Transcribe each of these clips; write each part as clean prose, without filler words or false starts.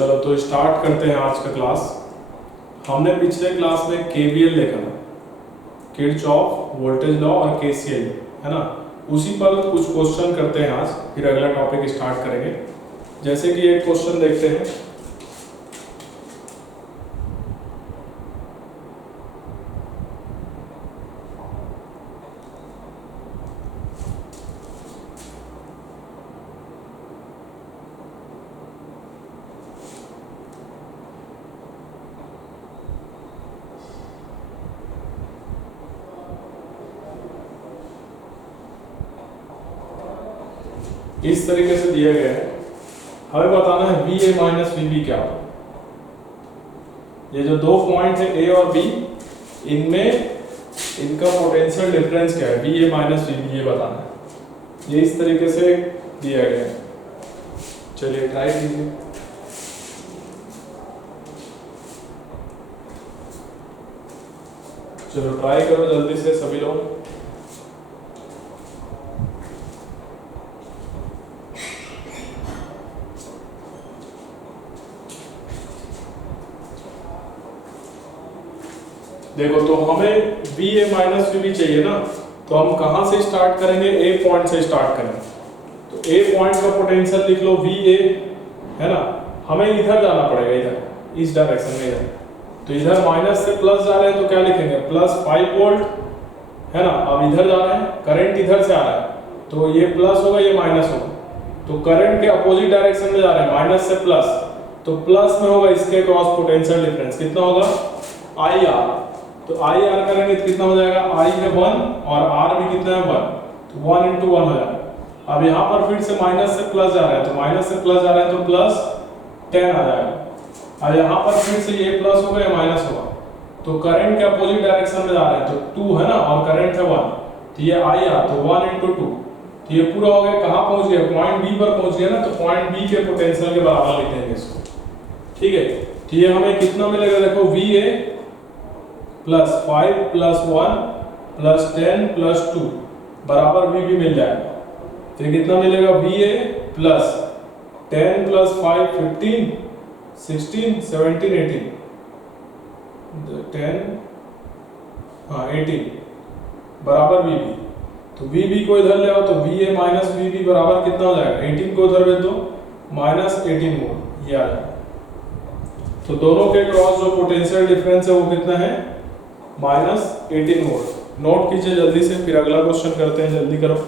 चलो तो स्टार्ट करते हैं आज का क्लास। हमने पिछले क्लास में केवीएल देखा था, किरचॉफ वोल्टेज लॉ और केसीएल, है ना। उसी पर कुछ क्वेश्चन करते हैं आज, फिर अगला टॉपिक स्टार्ट करेंगे। जैसे कि एक क्वेश्चन देखते हैं। इस तरीके से दिया गया है, हमें बताना है V A minus V B क्या होगा। ये जो दो पॉइंट है ए और बी, इनमें इनका पोटेंशियल डिफरेंस क्या है, V A minus V B, ये बताना है। ये इस तरीके से दिया गया है। चलिए ट्राई कीजिए। चलो ट्राई करो जल्दी से सभी लोग। देखो तो हमें V A minus V B चाहिए ना, तो हम कहां से स्टार्ट करेंगे, ए पॉइंट से स्टार्ट करेंगे। तो ए पॉइंट का पोटेंशियल लिख लो वी ए, है ना। हमें इधर जाना पड़ेगा, इधर इस डायरेक्शन में इधर। तो इधर माइनस से प्लस जा रहे हैं तो क्या लिखेंगे, प्लस 5 वोल्ट, है ना। अब इधर जा रहे हैं, करंट इधर से आ रहा है, तो ये प्लस होगा ये माइनस होगा। तो करंट के अपोजिट डायरेक्शन में जा रहे हैं, माइनस से प्लस, तो प्लस में होगा इसके क्रॉस पोटेंशियल डिफरेंस। कितना होगा, आई आर। तो आई आर करेंगे तो कितना हो जाएगा, आई है 1 और आर भी कितना है 1, तो 1 × 1 हो जाएगा। अब यहाँ पर फिर से माइनस से प्लस जा रहा है, तो माइनस से प्लस जा रहा है तो प्लस 10 आ जाएगा। अब यहाँ पर फिर से ये प्लस होगा या माइनस होगा, तो करंट के अपोजिट डायरेक्शन में जा रहे हैं, तो 2 है ना, और करंट है 1, तो ये आई आर, तो 1 × 2, तो ये पूरा हो गया। कहाँ पहुंच गया, पॉइंट बी पर पहुंच गया ना, तो पॉइंट बी के पोटेंशियल के बराबर लिख देंगे इसको, ठीक है। तो ये हमें कितना मिलेगा, देखो V A plus 5 plus 1 plus 10 plus 2 बराबर वी बी मिल जाएगा। तो ये कितना मिलेगा, वी ए प्लस 10 प्लस 5 15 16 17 18 10 हाँ 18 बराबर वी बी। तो वी बी को इधर ले आओ, तो V A minus V B बराबर कितना हो जाएगा, 18 को उधर भेज दो, माइनस 18 वोल्ट, ये आ जाएगा। तो दोनों के क्रॉस जो पोटेंशियल डिफरेंस है वो कितना है, माइनस 18 वोल्ट। नोट कीजिए जल्दी से, फिर अगला क्वेश्चन करते हैं, जल्दी करो।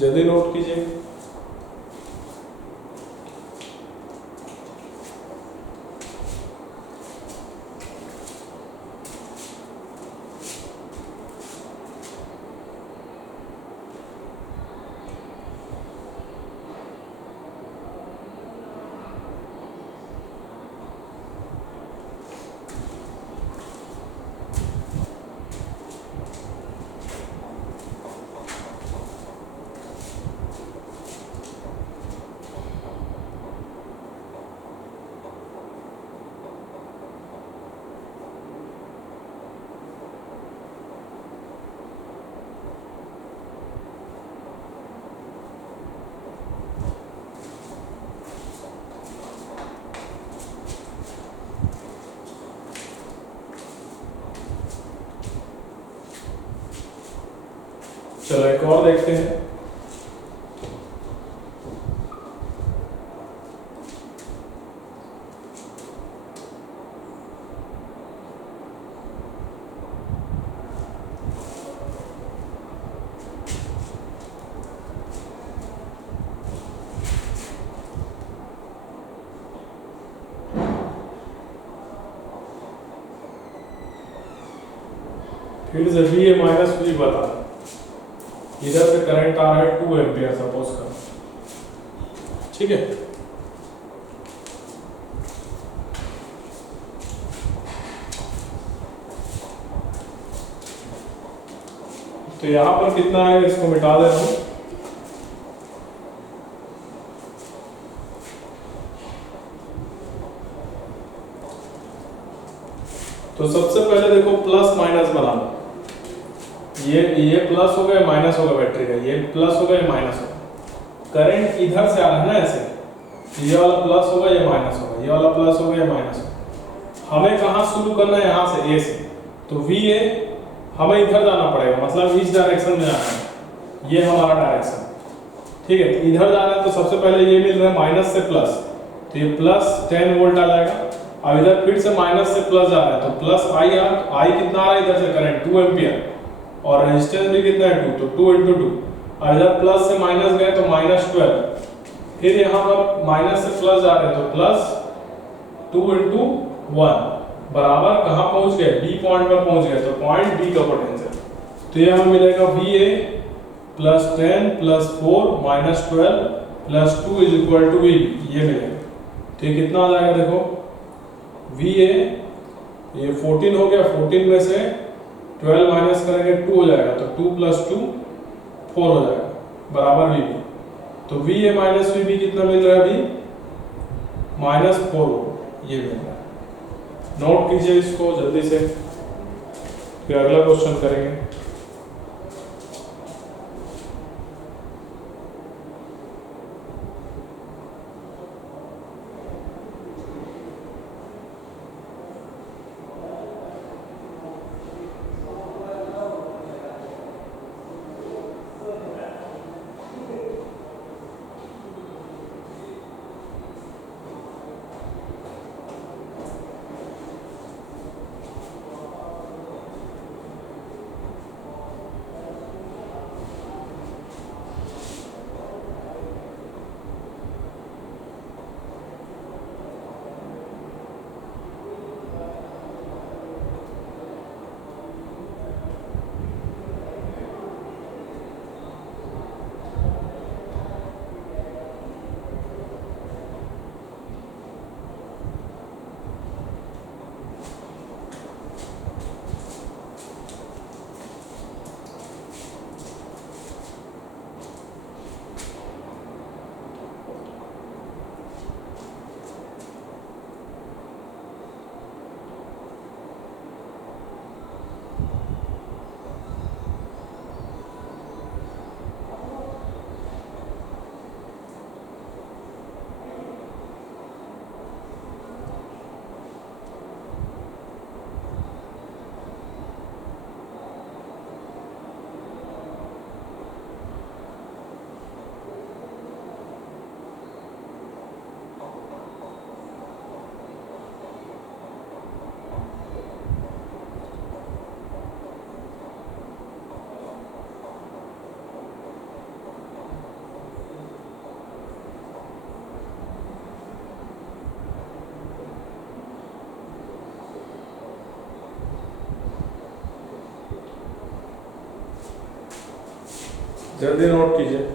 जल्दी नोट कीजिए। चलो एक और देखते हैं। फिर से वी ए माइनस वी बता, इधर से करंट आ रहा है 2 एम्पियर सपोज कर, ठीक है। तो यहां पर कितना है, इसको मिटा देता हूं। तो सबसे पहले देखो प्लस माइनस बना लो, ये प्लस होगा, माइनस होगा बैटरी का, ये प्लस होगा, ये माइनस होगा। करंट इधर से आ रहा है ना ऐसे, ये वाला प्लस होगा, ये माइनस होगा, ये वाला प्लस होगा, ये माइनस होगा। हमें कहाँ शुरू करना है, यहाँ से ए से। तो वी ए हमें इधर जाना पड़ेगा, मतलब इस डायरेक्शन में जाना है, ये हमारा डायरेक्शन, ठीक है। तो इधर जाना है तो सबसे पहले ये मिल रहा है माइनस से प्लस, तो ये प्लस 10 वोल्ट आ जाएगा। अब इधर फिर से माइनस से प्लस जा रहा है, तो प्लस आई कितना आ रहा है इधर से करंट 2 एम्पियर, और रेजिस्टेंस भी कितना है 2, तो 2 × 2। अब इधर प्लस से माइनस गए तो -12, फिर यहाँ पर माइनस से प्लस जा रहे हैं तो प्लस 2 × 1 बराबर कहाँ पहुंच गए, बी पॉइंट पर पहुंच गए, तो पॉइंट बी का पोटेंशियल। तो ये हमें मिलेगा वी ए +10 + 4 -12 + 2 = वी, ये मिलेगा। तो ये कितना आ जाएगा, देखो वी ए, ये 14 हो गया, 14 में से 12 माइनस करेंगे 2 हो जाएगा, तो 2 + 2 4 हो जाएगा, बराबर वी बी। तो V A minus V B कितना मिल रहा है अभी, -4, ये मिल रहा है। नोट कीजिए इसको जल्दी से, फिर अगला क्वेश्चन करेंगे। जल्दी नोट कीजिए।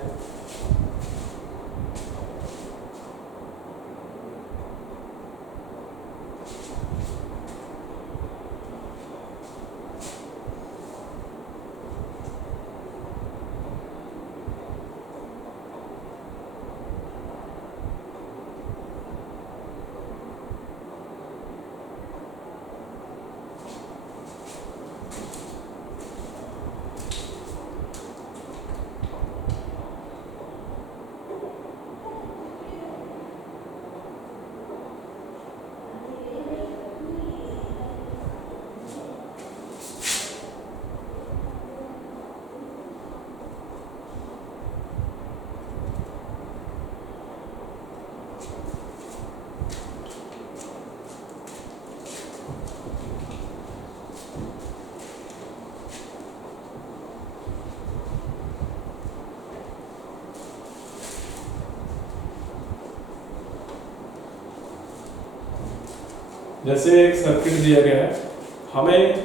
जैसे एक सर्किट दिया गया है, हमें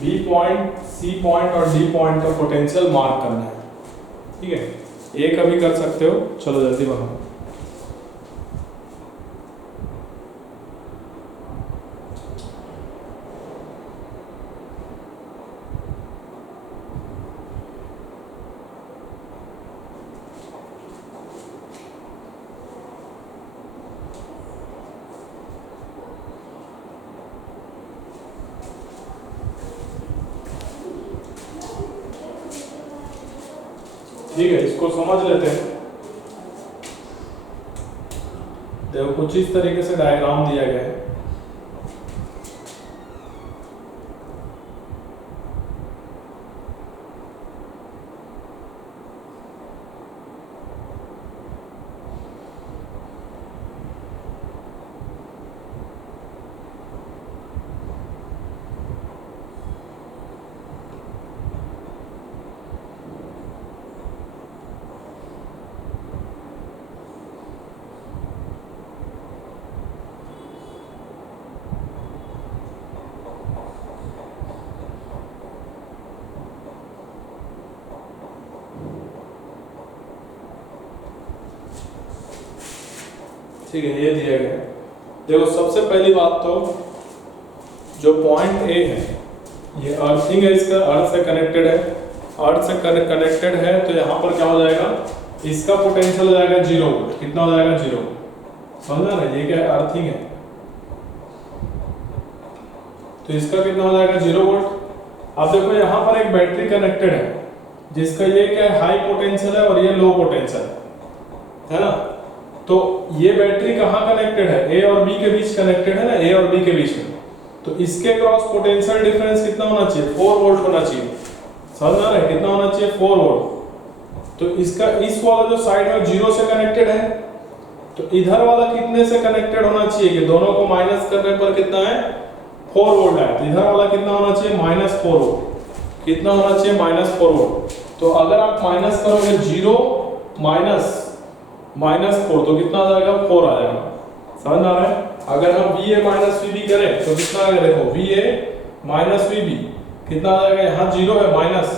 बी पॉइंट, सी पॉइंट और डी पॉइंट का पोटेंशियल मार्क करना है, ठीक है। ए का भी कर सकते हो, चलो जल्दी बनाओ। ठीक है, इसको समझ लेते हैं। देखो कुछ इस तरीके से डायग्राम दिया गया है। ठीक है, ये दिया गया है। देखो सबसे पहली बात तो जो पॉइंट ए है, ये अर्थिंग है, इसका अर्थ से कनेक्टेड है, अर्थ से कनेक्टेड है, तो यहाँ पर क्या हो जाएगा, इसका पोटेंशियल हो जाएगा 0 वोल्ट। कितना हो जाएगा, 0। समझना ना, ये क्या है, अर्थिंग है, तो इसका कितना हो जाएगा, 0 वोल्ट। अब देखो यहाँ पर एक बैटरी कनेक्टेड है, जिसका ये क्या है, हाई पोटेंशियल है और ये लो पोटेंशियल है ना। तो ये बैटरी कहाँ कनेक्टेड है, ए और बी के बीच कनेक्टेड है ना, ए और बी के बीच में। तो इसके क्रॉस पोटेंशियल डिफरेंस कितना होना चाहिए, 4 वोल्ट होना चाहिए। समझ आ रहा है, कितना होना चाहिए, 4 वोल्ट। तो इसका इस वाला जो साइड है 0 से कनेक्टेड है, तो इधर वाला कितने से कनेक्टेड होना चाहिए कि दोनों को माइनस करने पर कितना है, 4 वोल्ट है। तो इधर वाला कितना होना चाहिए, -4 वोल्ट। कितना होना चाहिए, -4 वोल्ट। तो अगर आप माइनस करोगे 0 माइनस 4, तो कितना आ जाएगा, 4 आ जाएगा। समझ आ रहा है। अगर हम VA माइनस VB करें तो कितना आएगा, देखो VA माइनस VB कितना आ जाएगा, यहाँ 0 है, माइनस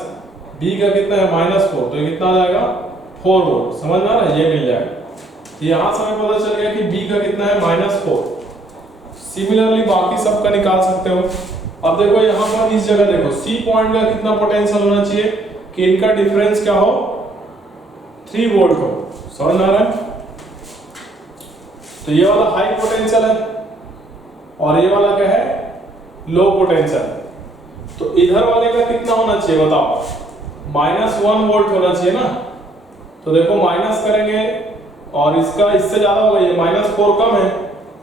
B का कितना है, -4, तो ये कितना आ जाएगा, 4 वोल्ट। समझ आ रहा है, ये मिल जाएगा। तो यहाँ से हमें पता चल गया कि B का कितना है, -4। सिमिलरली बाकी सब का निकाल सकते हो। अब देखो यहाँ पर इस जगह देखो C पॉइंट का कितना पोटेंशियल होना चाहिए कि इनका डिफरेंस क्या हो, 3 वोल्ट हो। समझ आ रहा है। तो ये वाला हाई पोटेंशियल है और ये वाला क्या है, लो पोटेंशियल। तो इधर वाले का कितना होना चाहिए बताओ, -1 वोल्ट होना चाहिए ना। तो देखो माइनस करेंगे और इसका इससे ज्यादा होगा, ये -4 कम है,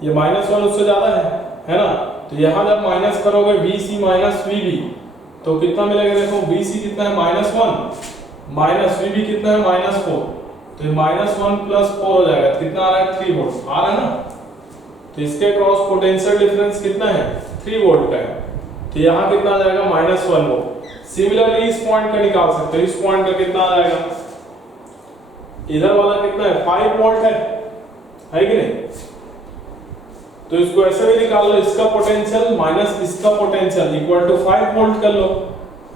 ये -1 उससे ज्यादा है ना। तो यहाँ जब माइनस करोगे VC माइनस VB तो कितना मिलेगा, देखो VC कितना है, -1 माइनस VB कितना है, -4। तो ये -1 + 4 हो जाएगा, कितना आ रहा है, 3 वोल्ट आ रहा है ना। तो इसके क्रॉस पोटेंशियल डिफरेंस कितना है, 3 वोल्ट का है। तो यहाँ कितना आ जाएगा, -1 वोल्ट। सिमिलरली इस पॉइंट का निकाल सकते हो, इस पॉइंट का कितना आ जाएगा, इधर वाला कितना है, 5 वोल्ट है कि नहीं। तो इसको ऐसे भी निकाल लो, इसका पोटेंशियल माइनस इसका पोटेंशियल इक्वल टू 5 वोल्ट कर लो,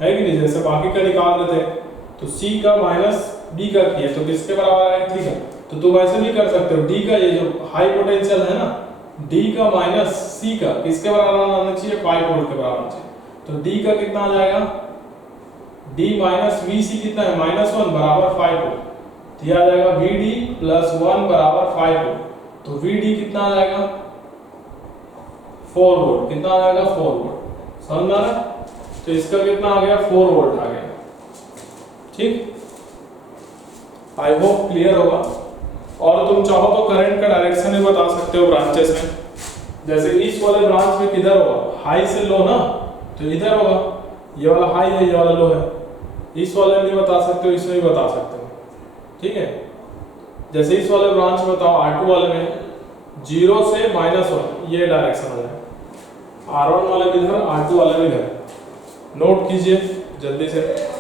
है कि नहीं, जैसे बाकी का निकाल रहे थे। तो C का माइनस B का किया तो किसके बराबर है, 3 का। तो तुम ऐसे भी कर सकते हो, D का ये जो हाई पोटेंशियल है ना, D का माइनस C का किसके बराबर आना चाहिए, 5 वोल्ट के बराबर चाहिए। तो D का कितना आ जाएगा, D माइनस VC कितना है, -1 बराबर 5 वोल्ट। तो ये आ जाएगा VD + 1 बराबर 5 वोल्ट। तो VD कितना आ जाएगा, 4 वोल्ट। कितना आ जाएगा, 4 वोल्ट। समझ में आ रहा है। तो इसका कितना आ गया, 4 वोल्ट आ गया। ठीक, आई होप क्लियर होगा। और तुम चाहो तो करंट का डायरेक्शन भी बता सकते हो ब्रांचेस में। जैसे इस वाले ब्रांच में किधर होगा, हाई से लो ना, तो इधर होगा, ये वाला हाई है, ये वाला लो है। इस वाले में भी बता सकते हो, इसमें भी बता सकते हो। ठीक है, जैसे इस वाले ब्रांच में बताओ, R2 वाले में 0 से -1 ये डायरेक्शन हो जाएगा, R1 वाले भी इधर, R2 वाले भी इधर। नोट कीजिए जल्दी से।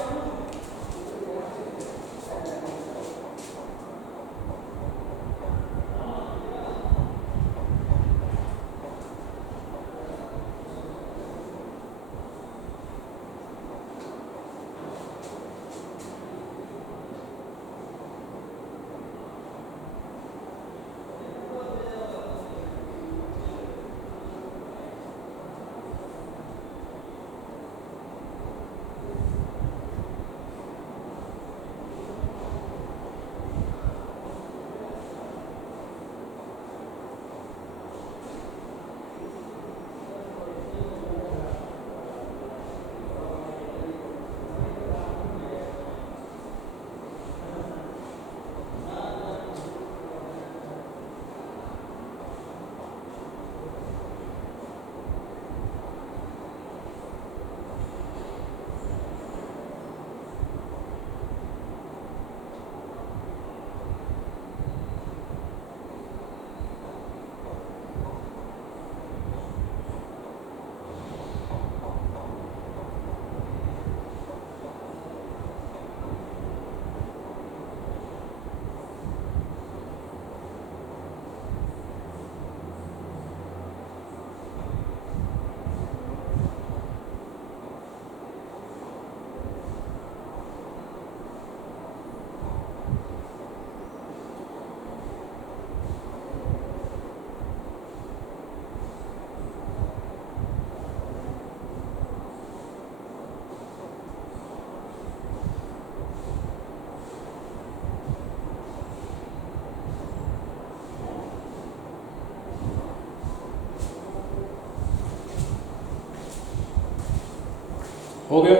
हो गया।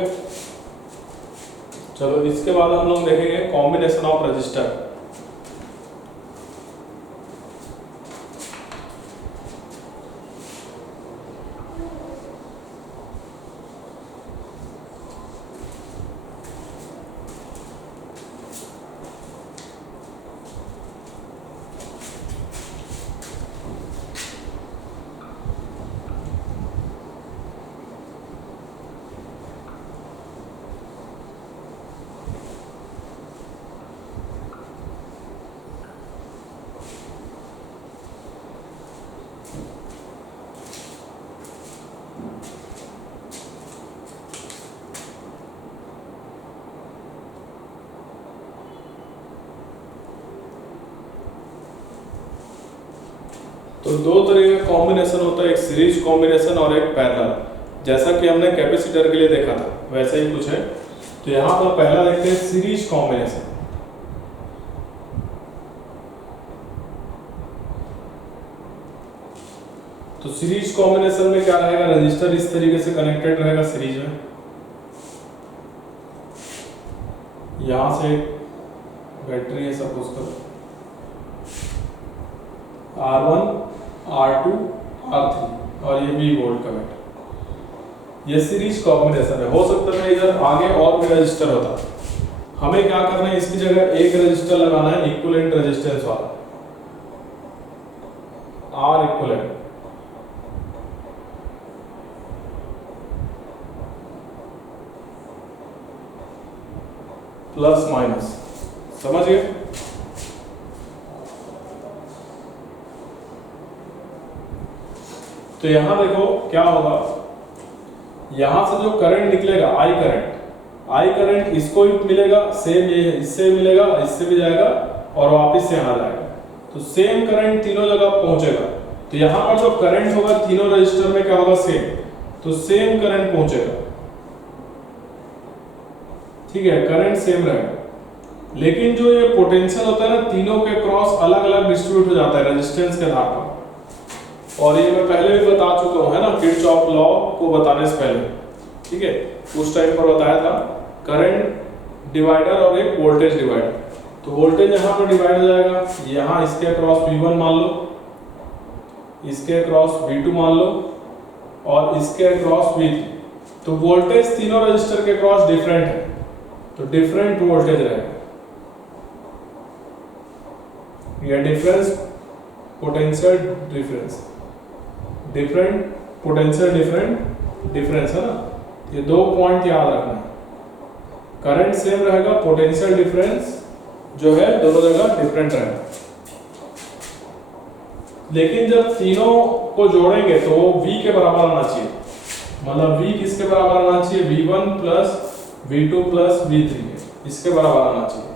चलो इसके बाद हम लोग देखेंगे कॉम्बिनेशन ऑफ रजिस्टर। तो दो तरह का कॉम्बिनेशन होता है, एक सीरीज कॉम्बिनेशन और एक पैरेलल। जैसा कि हमने कैपेसिटर के लिए देखा था वैसे ही कुछ है। तो यहाँ पर पहला देखते हैं सीरीज कॉम्बिनेशन। तो सीरीज कॉम्बिनेशन में क्या रहेगा, रजिस्टर इस तरीके से कनेक्टेड रहेगा सीरीज में। यहां से बैटरी है सपोज करो, R1 R2 R3 और ये भी वोल्ट का बैटरी। ये सीरीज कॉम्बिनेशन है। हो सकता है इधर आगे और भी रजिस्टर होता। हमें क्या करना है, इसकी जगह एक रजिस्टर लगाना है इक्विवेलेंट रेजिस्टेंस वाला, R इक्विवेलेंट। प्लस माइनस, समझ गए। तो यहां देखो क्या होगा, यहां से जो करंट निकलेगा आई करंट इसको भी मिलेगा, सेम ये इससे मिलेगा, इससे भी जाएगा और वापस से यहां जाएगा। तो सेम करंट तीनों जगह पहुंचेगा। तो यहां पर जो करंट होगा तीनों रजिस्टर में क्या होगा, सेम। तो सेम करंट पहुंचेगा, ठीक है, करंट सेम रहेगा। लेकिन जो ये पोटेंशियल होता है ना, तीनों के क्रॉस अलग अलग डिस्ट्रीब्यूट हो जाता है रेजिस्टेंस के आधार पर। और ये मैं पहले भी बता चुका हूं, है ना, किरचॉफ लॉ को बताने से पहले, ठीक है, उस टाइम पर बताया था। करंट डिवाइडर और एक वोल्टेज डिवाइडर। तो वोल्टेज यहाँ पर डिवाइड हो जाएगा, यहाँ इसके अक्रॉस V1 मान लो, इसके अक्रॉस V2 मान लो और इसके अक्रॉस V3। तो वोल्टेज तीनों रजिस्टर के अक्रॉस डिफरेंट है, तो डिफरेंट वोल्टेज रहेगा। यह difference potential difference, different potential difference है ना। ये दो पॉइंट याद रखना है। करंट सेम रहेगा, पोटेंशियल डिफरेंस जो है दोनों जगह डिफरेंट रहेगा। लेकिन जब तीनों को जोड़ेंगे तो वो V के बराबर आना चाहिए। मतलब V किसके बराबर आना चाहिए, V1 plus V2 plus V3, इसके बराबर आना चाहिए।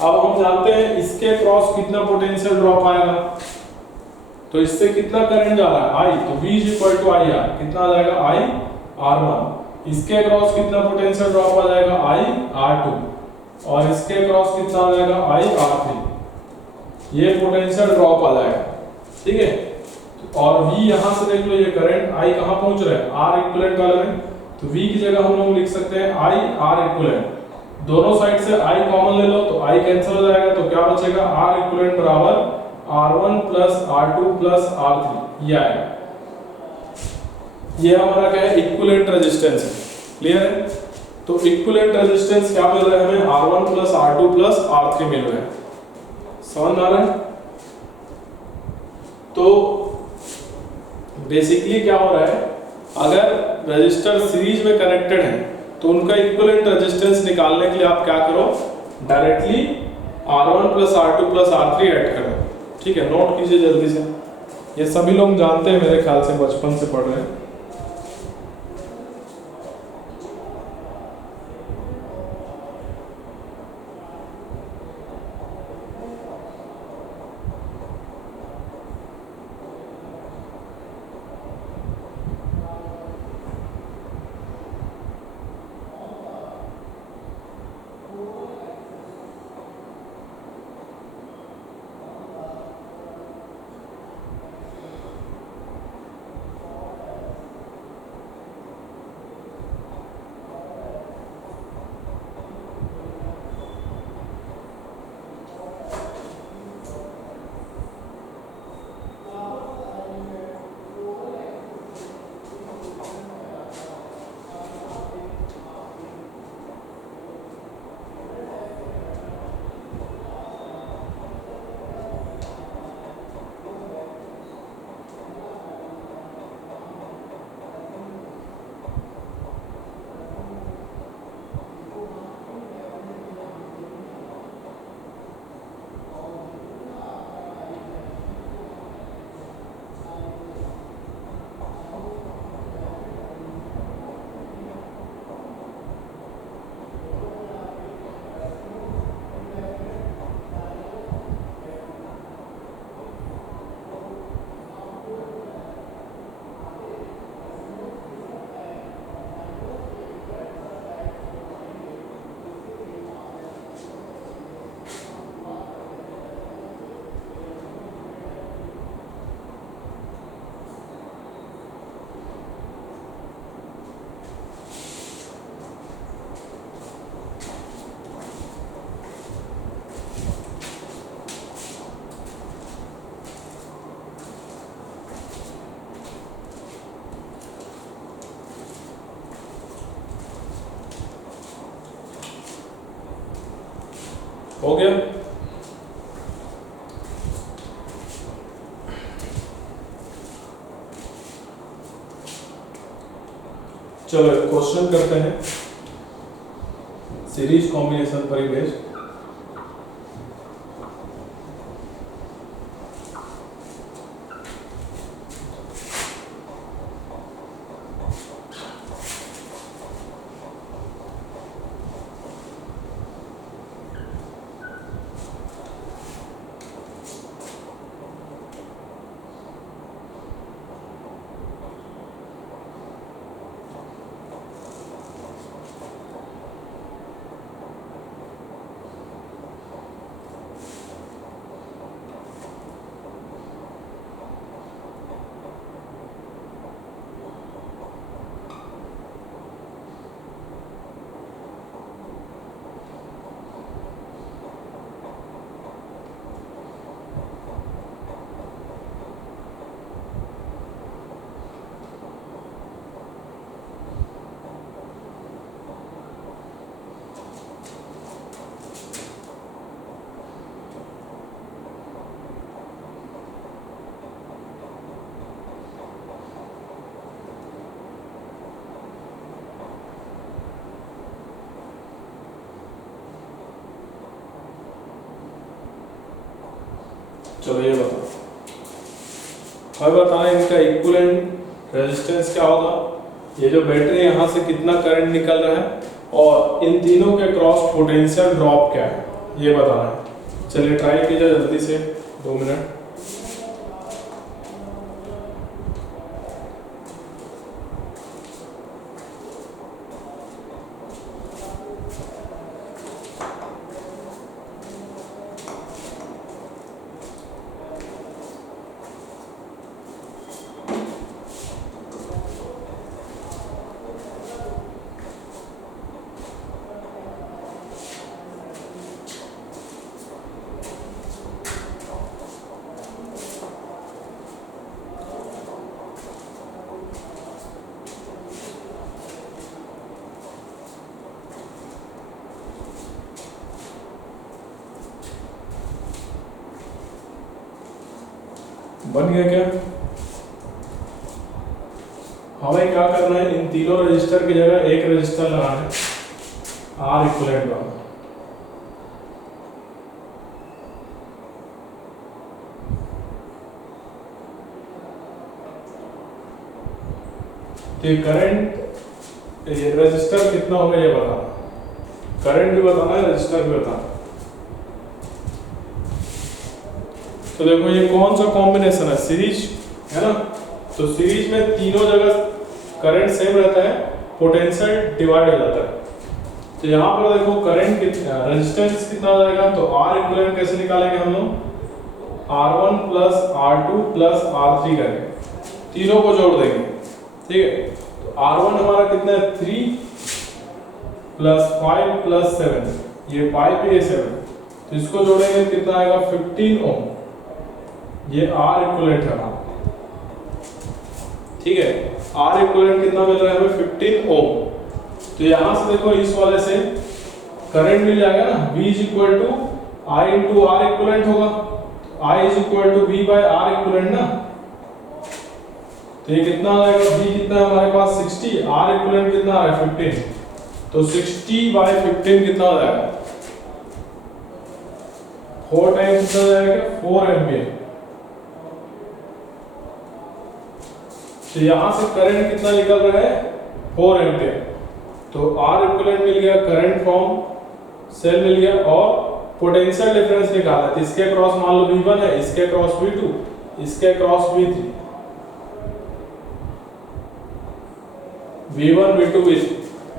अब हम जानते हैं इसके क्रॉस कितना पोटेंशियल ड्रॉप आएगा। तो इससे कितना करंट जा रहा है, I, तो V = IR, कितना आ जाएगा, I R1। इसके क्रॉस कितना पोटेंशियल ड्रॉप आ जाएगा, I R2। और इसके क्रॉस कितना आ जाएगा, I R3। ये पोटेंशियल ड्रॉप आ जाएगा, ठीक है। और V यहां से देख लो, ये करंट I कहां पहुंच रहा है, R इक्विवेलेंट वाले में। तो V की जगह हम लोग लिख सकते हैं I R इक्विवेलेंट। दोनों साइड से I कॉमन ले लो तो I कैंसिल हो जाएगा, तो क्या बचेगा, R इक्विवेलेंट बराबर R1 plus R2 plus R3, ये आएगा। ये हमारा क्या है, इक्विवेलेंट रेजिस्टेंस है। क्लियर है। तो इक्विवेलेंट रेजिस्टेंस क्या मिल रहा है हमें, R1 plus R2 plus R3 मिल रहा है। समझ आ रहा है। तो बेसिकली क्या हो रहा है, अगर रजिस्टर सीरीज में कनेक्टेड है तो उनका इक्विवेलेंट रेजिस्टेंस निकालने के लिए आप क्या करो, directly R1 plus R2 plus R3 add करो, ठीक है। नोट कीजिए जल्दी से, ये सभी लोग जानते हैं, मेरे ख्याल से बचपन से पढ़ रहे हैं। हो गया। चलो क्वेश्चन करते हैं सीरीज कॉम्बिनेशन पर ही बेस्ड। चलो ये बताओ, हमें बताना है इनका इक्विवेलेंट रेजिस्टेंस क्या होगा, ये जो बैटरी है यहाँ से कितना करंट निकल रहा है, और इन तीनों के क्रॉस पोटेंशियल ड्रॉप क्या है, ये बताना है। चलिए ट्राई कीजिए जल्दी से, 2 मिनट। बन गया क्या? हमें क्या करना है, इन तीनों रजिस्टर की जगह एक रजिस्टर लगाना है, आर इक्विवेलेंट वाला। तो करंट, ये रजिस्टर कितना होगा ये बताना, करंट भी बताना है, रजिस्टर भी बताना। तो देखो ये कौन सा कॉम्बिनेशन है, सीरीज है ना, तो सीरीज में तीनों जगह करंट सेम रहता है, पोटेंशियल डिवाइड हो जाता है। तो यहाँ पर देखो करंट कितना, रेजिस्टेंस कितना हो जाएगा, तो आर इक्विवेलेंट कैसे निकालेंगे हम लोग, R1 plus R2 plus R3 करके तीनों को जोड़ देंगे, ठीक है। तो R1 हमारा कितना है, 3 प्लस 5 प्लस 7, ये 5 ये 7, तो इसको जोड़ेंगे कितना आएगा, 15 ओम, ये आर इक्विवेलेंट है हमारा, ठीक है। आर इक्विवेलेंट कितना मिल रहा है हमें, 15 ओम। तो यहां से देखो इस वाले से करंट मिल जाएगा ना, V is equal to I into R equivalent होगा, I is equal to V by R equivalent ना। तो ये कितना आ जाएगा, V कितना है हमारे पास 60, आर इक्विवेलेंट कितना आ रहा है 15, तो 60 बाय 15 कितना हो जाएगा, 4 टाइम्स कितना जाएगा, 4 एम्पियर। तो यहां से करंट कितना निकल रहा है, 4 एम्पियर। तो आर इक्विवेलेंट मिल गया, करंट फ्रॉम सेल मिल गया, और पोटेंशियल डिफरेंस निकाला है। इसके अक्रॉस मान लो V1 है, इसके अक्रॉस V2, इसके across V3, V1 V2 V3।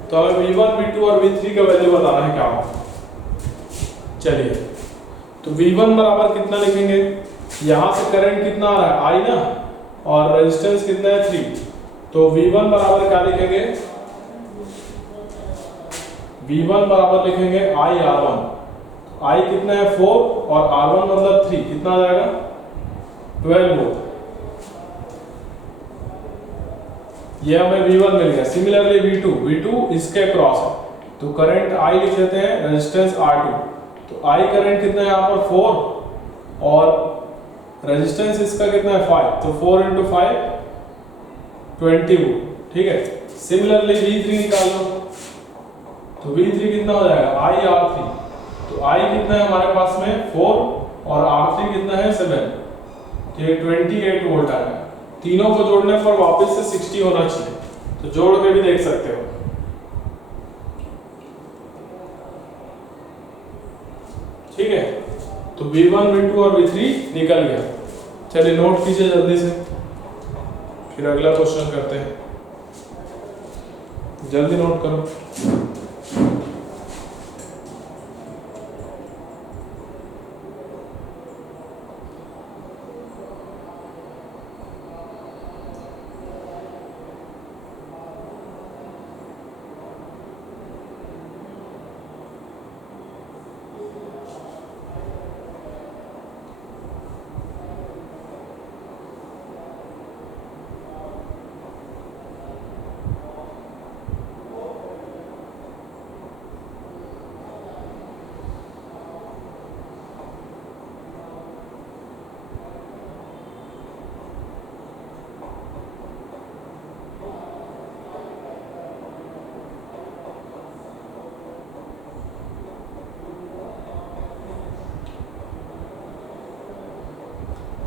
तो हमें V1 V2 और V3 का वैल्यू बताना है क्या होगा। चलिए तो V1 बराबर कितना लिखेंगे, यहां से करंट कितना आ रहा है I ना, और रेजिस्टेंस कितना है 3, तो V1 बराबर क्या लिखेंगे, V1 बराबर लिखेंगे IR1, I कितना है 4 और R1 मतलब 3, कितना आ जाएगा 12 वोल्ट, ये हमें V1 मिल गया। सिमिलरली V2 इसके क्रॉस है, तो करंट I लिख लेते हैं, रेजिस्टेंस R2, तो आई करंट कितना है यहाँ पर 4 और रेजिस्टेंस इसका कितना है 5, तो 4 × 5 20 वोल्ट। ठीक है, सिमिलरली V3 निकाल लो, तो V3 कितना हो जाएगा IR3, तो I कितना है हमारे पास में 4 और R3 कितना है 7, तो ये 28 वोल्ट आएगा। तीनों को जोड़ने पर वापस से 60 होना चाहिए, तो जोड़ के भी देख सकते हो। ठीक है, तो V1 V2 और V3 निकल गया। चलिए नोट कीजिए जल्दी से, फिर अगला क्वेश्चन करते हैं। जल्दी नोट करो।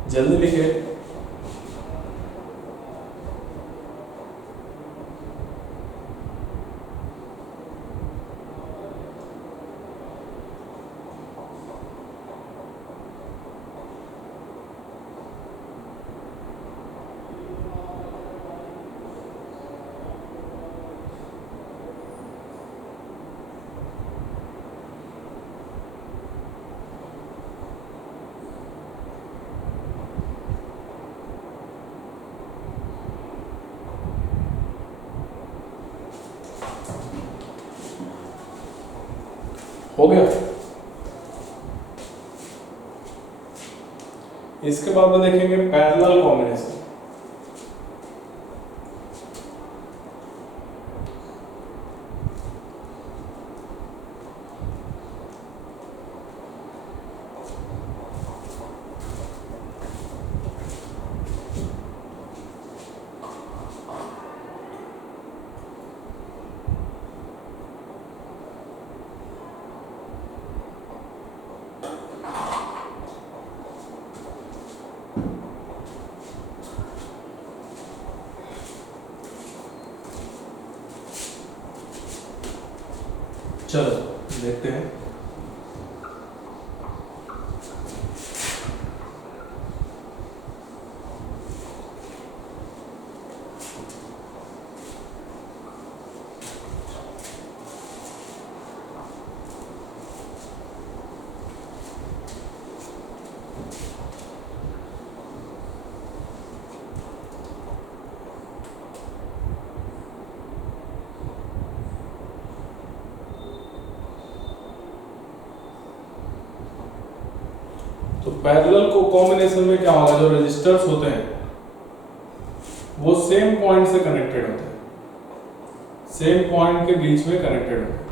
जल्दी लिखिए। हो गया। इसके बाद में देखेंगे पैरेलल कॉम्बिनेशन। चलो देखते हैं। तो पैरेलल को कॉम्बिनेशन में क्या होगा, जो रेजिस्टर्स होते हैं वो सेम पॉइंट से कनेक्टेड होते हैं, सेम पॉइंट के बीच में कनेक्टेड होते हैं।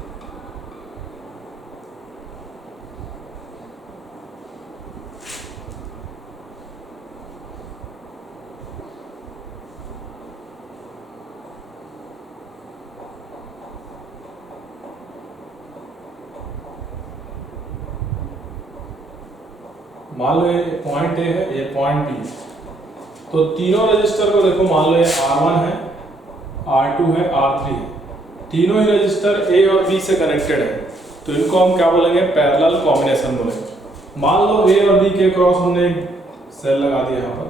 मान लो ये पॉइंट ए है, ये पॉइंट बी, तो तीनों रजिस्टर को देखो, मान लो ये R1 है, R2 है, R3 है, तीनों ही रजिस्टर ए और बी से कनेक्टेड है, तो इनको हम क्या बोलेंगे, पैरेलल कॉम्बिनेशन बोलेंगे। मान लो ए और बी के क्रॉस हमने सेल लगा दिया यहाँ पर,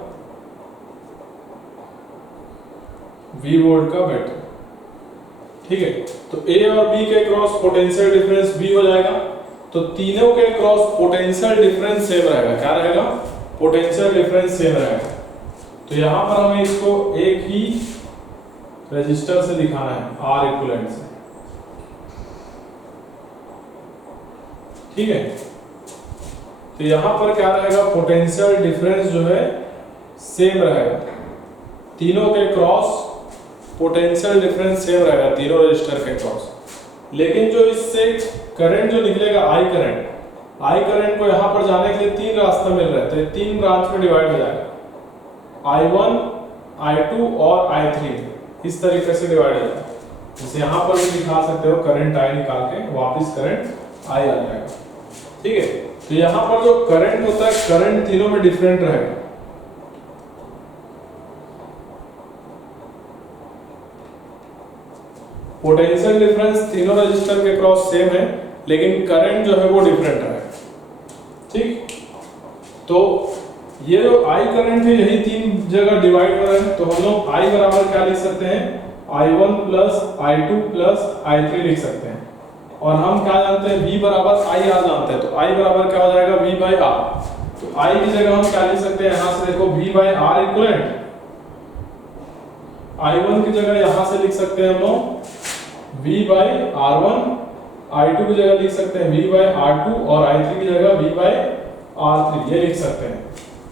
V वोल्ट का बैटरी, ठीक है, तो ए और बी के क्रॉस पोटेंशियल डिफरेंस V हो जाएगा, तो तीनों के क्रॉस पोटेंशियल डिफरेंस सेम रहेगा। क्या रहेगा, पोटेंशियल डिफरेंस सेम रहेगा। तो यहां पर हमें इसको एक ही रेजिस्टर से दिखाना है, R इक्विवेलेंट से, ठीक है। तो यहां पर क्या रहेगा, पोटेंशियल डिफरेंस जो है सेम रहेगा, तीनों के क्रॉस पोटेंशियल डिफरेंस सेम रहेगा, तीनों रजिस्टर के क्रॉस। लेकिन जो इससे करंट जो निकलेगा, आई करंट, आई करंट को यहाँ पर जाने के लिए 3 रास्ते मिल रहे थे, 3 ब्रांच में डिवाइड हो जाएगा, I1, I2 और I3 इस तरीके से डिवाइड हो जाएगा। जैसे यहाँ पर भी दिखा सकते हो करंट आई निकाल के वापस करंट आई आ जाएगा, ठीक है। तो यहाँ पर जो करंट होता है, करंट तीनों में डिफरेंट रहेगा। पोटेंशियल डिफरेंस तीनों रजिस्टर के क्रॉस सेम है, लेकिन करंट जो है वो डिफरेंट है, ठीक। तो ये जो आई करंट है यही 3 जगह डिवाइड हो रहा है, तो हम लोग आई बराबर क्या लिख सकते हैं, I1 plus I2 plus I3 लिख सकते हैं। और हम क्या जानते हैं, V बराबर आई आर जानते हैं, तो I बराबर क्या हो जाएगा, V बाई आर। तो I की जगह हम क्या लिख सकते हैं, यहाँ से देखो V by are equivalent, I1 की जगह यहाँ से लिख सकते हैं हम लोग V बाई R1, I2 की जगह लिख सकते हैं V बाई R2 और I3 की जगह V बाई R3, ये लिख सकते हैं,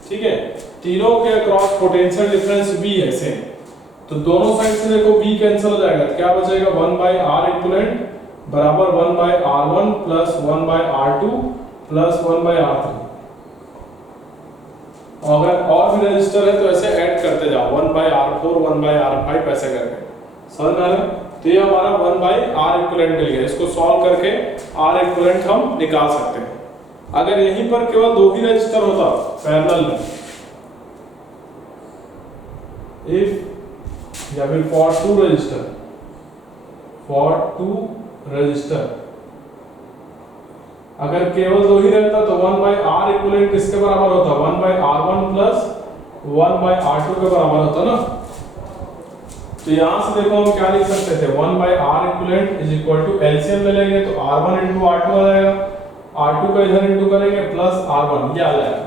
ठीक है। तीनों के अक्रॉस पोटेंशियल डिफरेंस V है सेम, तो दोनों साइड से देखो V कैंसिल हो जाएगा, तो क्या बचेगा, 1 बाई R इक्वलेंट बराबर 1 by R1 plus 1 by R2 plus 1 by R3। अगर और भी रजिस्टर है तो ऐसे ऐड करते जाओ, 1 बाई R4 1 बाई R5 ऐसे करके, समझ में आ रहा है। तो ये हमारा 1 बाई R इक्वलेंट मिल गया, इसको सॉल्व करके R इक्वलेंट हम निकाल सकते हैं। अगर यहीं पर केवल 2 ही रजिस्टर होता पैरेलल में, इफ या फिर फॉर 2 रजिस्टर, फॉर 2 रजिस्टर अगर केवल 2 ही रहता तो 1 बाई R इक्वलेंट किसके बराबर होता, 1 by R1 plus 1 by R2 के बराबर होता ना। तो यहां से देखो हम क्या लिख सकते थे, 1 by R equivalent is equal to LCM ले लेंगे तो R1 इंटू R2 आ जाएगा, R2 का इधर इंटू करेंगे प्लस R1, ये आ जाएगा।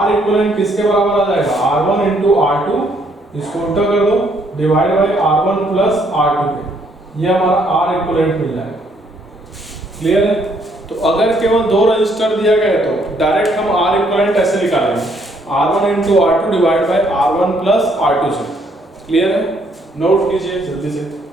R इक्वलेंट किसके बराबर आ जाएगा, R1 इंटू R2, इसको उल्टा कर दो, divide by R1 plus R2 के, ये हमारा R इक्वलेंट मिल जाएगा। क्लियर है। तो अगर केवल 2 रजिस्टर दिया गया है तो डायरेक्ट हम R इक्वलेंट ऐसे निकालेंगे, R1 into R2 divide by R1 plus R2 से। क्लियर है, नोट कीजिए जल्दी से।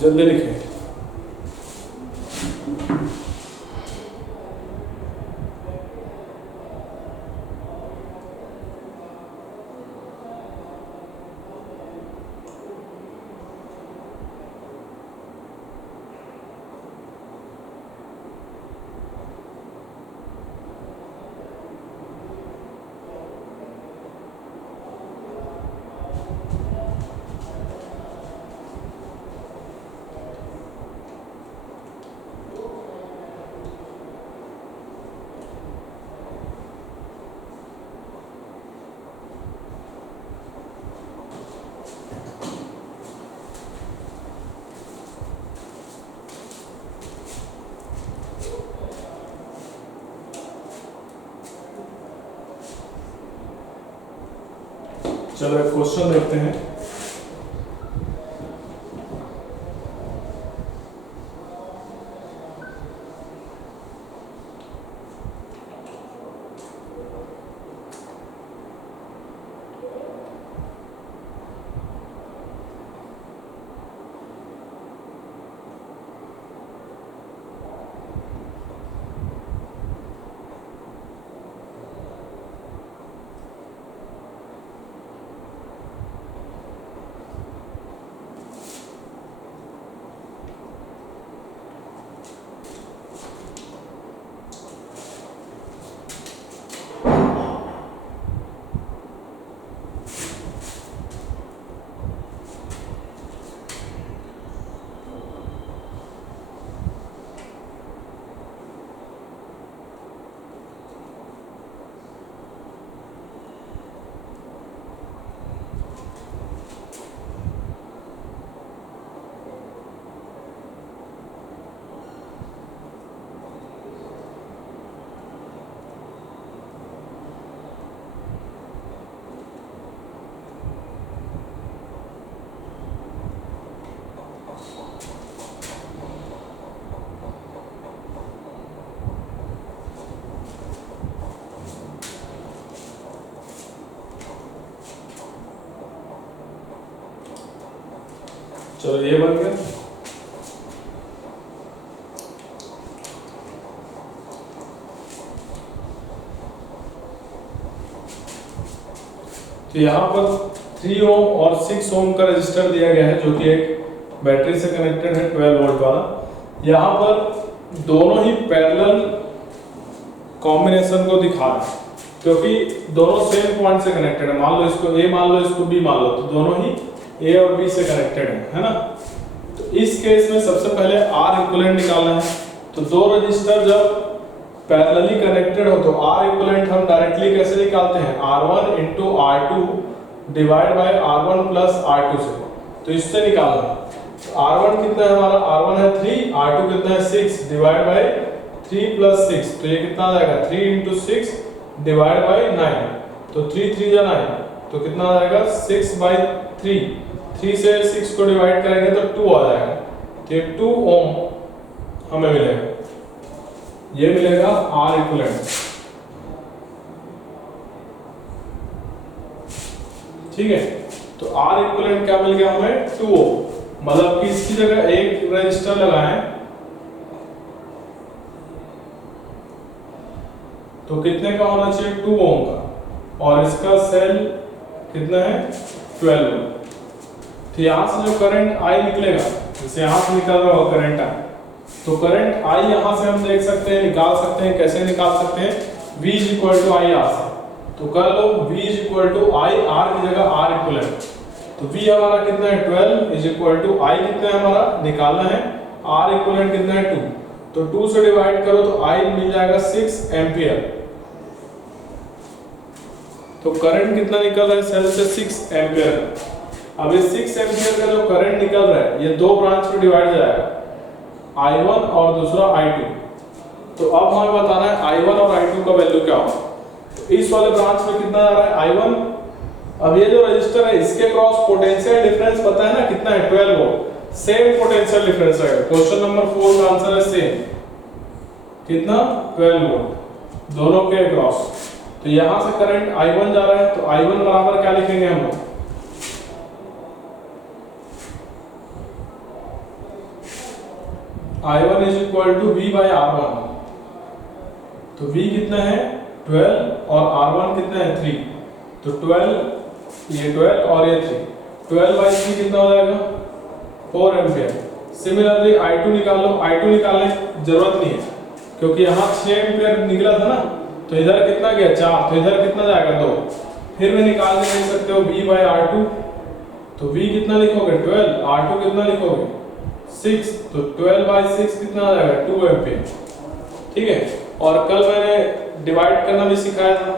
जल्दी लिखें। चलो एक क्वेश्चन देखते हैं। चलो ये बन गया। तो यहाँ पर 3 ओम और 6 ओम का रजिस्टर दिया गया है जो कि एक बैटरी से कनेक्टेड है 12 वोल्ट वाला। यहाँ पर दोनों ही पैरेलल कॉम्बिनेशन को दिखा रहे हैं क्योंकि दोनों सेम पॉइंट से कनेक्टेड है। मान लो इसको A मान लो, इसको B मान लो, तो दोनों ही A और B से कनेक्टेड है ना। तो इस केस में सबसे पहले R इक्विवेलेंट निकालना है। तो दो रजिस्टर जब पैरेलली कनेक्टेड हो तो R इक्विवेलेंट हम डायरेक्टली कैसे निकालते हैं, R1 into R2 divide by R1 plus R2 से। तो इससे निकालना है। तो R1 कितना है हमारा, R1 है 3, R2 कितना है 6 डिवाइड बाय 3 प्लस 6। तो ये कितना आ जाएगा 3 इंटू 6 डिवाइड बाय 9। तो 3 3 या 9 तो कितना आ जाएगा 6 बाय 3। 3 से 6 को डिवाइड करेंगे तो 2 आ जाएगा। तो ये 2 ओम हमें मिलेगा, ये मिलेगा R इक्विवेलेंट। ठीक है, तो R इक्विवेलेंट क्या मिल गया हमें 2 ओम। मतलब कि इसकी जगह एक रजिस्टर लगाएं तो कितने का होना चाहिए 2 ओम का, और इसका सेल कितना है 12 ओम। तो यहाँ से जो करंट I निकलेगा, जैसे यहाँ से निकल रहा होगा करंट I, तो करंट I यहाँ से हम देख सकते हैं, निकाल सकते हैं। कैसे निकाल सकते हैं, V equal to I R से। तो कर लो V equal to I, R की जगह R इक्विवेलेंट। तो V हमारा कितना है 12 इज इक्वल टू I कितना है हमारा निकालना है, R इक्विवेलेंट कितना है 2। तो 2 से डिवाइड करो तो I मिल जाएगा 6 एम्पियर। तो करंट कितना निकल रहा है सेल से 6 एम्पियर। अब इस 6 एम्पियर का जो करंट निकल रहा है ये दो ब्रांच में डिवाइड हो जाएगा, I1 और दूसरा I2। तो अब हमें बताना है I1 और I2 का वैल्यू क्या होगा। तो इस वाले ब्रांच में कितना आ रहा है I1। अब ये जो रजिस्टर है इसके क्रॉस पोटेंशियल डिफरेंस पता है ना कितना है 12 वोल्ट। सेम पोटेंशियल डिफरेंस रहेगा। क्वेश्चन नंबर 4 का आंसर है सेम, कितना 12 वोल्ट दोनों के क्रॉस। तो यहां से करंट I1 जा रहा है, तो I1 बराबर क्या लिखेंगे हम लोग, I1 is equal to V by R1। तो V कितना है 12 और R1 कितना है 3। तो 12 ये 12 और ये 3, 12 बाई 3 कितना हो जाएगा 4 एम्पियर। सिमिलरली I2 निकाल लो। I2 निकालने की जरूरत नहीं है क्योंकि यहाँ 6 एम्पियर निकला था ना, तो इधर कितना गया 4, तो इधर कितना जाएगा 2। फिर भी निकाल के देख सकते हो V बाई R2। तो V कितना लिखोगे 12, R2 कितना लिखोगे 6, तो 12 बाई 6 कितना आ जाएगा 2 एम्पियर। ठीक है, और कल मैंने डिवाइड करना भी सिखाया था,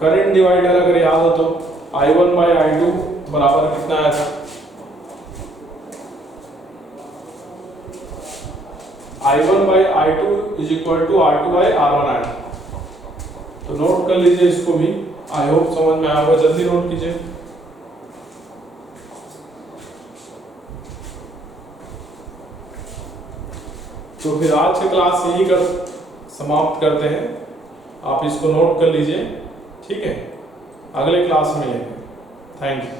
करंट डिवाइडर अगर याद हो तो I1 बाई I2 बराबर कितना आया था, I1 by I2 is equal to R2 by R1 आया। तो नोट कर लीजिए इसको भी, आई होप समझ में आया होगा, जल्दी नोट कीजिए। तो फिर आज की क्लास यही समाप्त करते हैं। आप इसको नोट कर लीजिए, ठीक है, अगले क्लास में मिलेंगे। Thank you.